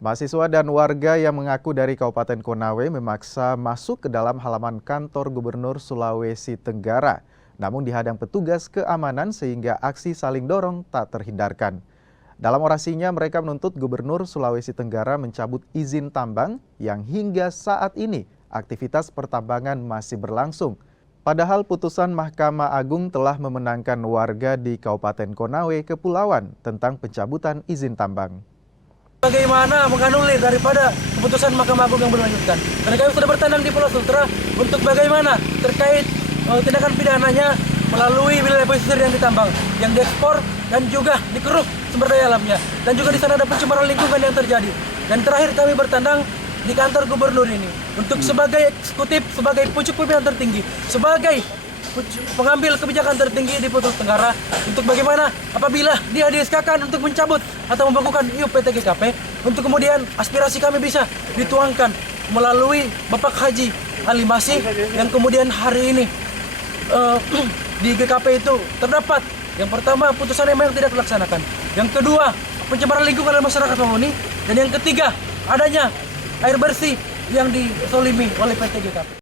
Mahasiswa dan warga yang mengaku dari Kabupaten Konawe memaksa masuk ke dalam halaman kantor Gubernur Sulawesi Tenggara. Namun dihadang petugas keamanan sehingga aksi saling dorong tak terhindarkan. Dalam orasinya mereka menuntut Gubernur Sulawesi Tenggara mencabut izin tambang yang hingga saat ini aktivitas pertambangan masih berlangsung. Padahal putusan Mahkamah Agung telah memenangkan warga di Kabupaten Konawe Kepulauan tentang pencabutan izin tambang. Bagaimana menganulir daripada keputusan Mahkamah Agung yang berlanjutkan? Karena kami sudah bertandang di Pulau Sultra untuk bagaimana terkait tindakan pidananya melalui wilayah pesisir yang ditambang, yang diekspor dan juga dikeruk sumber daya alamnya. Dan juga di sana ada pencemaran lingkungan yang terjadi. Dan terakhir kami bertandang di kantor gubernur ini untuk sebagai eksekutif, sebagai pucuk pimpinan tertinggi, sebagai pengambil kebijakan tertinggi di Pulau Tenggara untuk bagaimana apabila dia di-SK-kan untuk mencabut atau membekukan IUP PT GKP untuk kemudian aspirasi kami bisa dituangkan melalui Bapak Haji Ali Masih yang kemudian hari ini di GKP itu terdapat yang pertama putusan yang tidak dilaksanakan, yang kedua pencemaran lingkungan oleh masyarakat penghuni, dan yang ketiga adanya air bersih yang disolimi oleh PT GKP.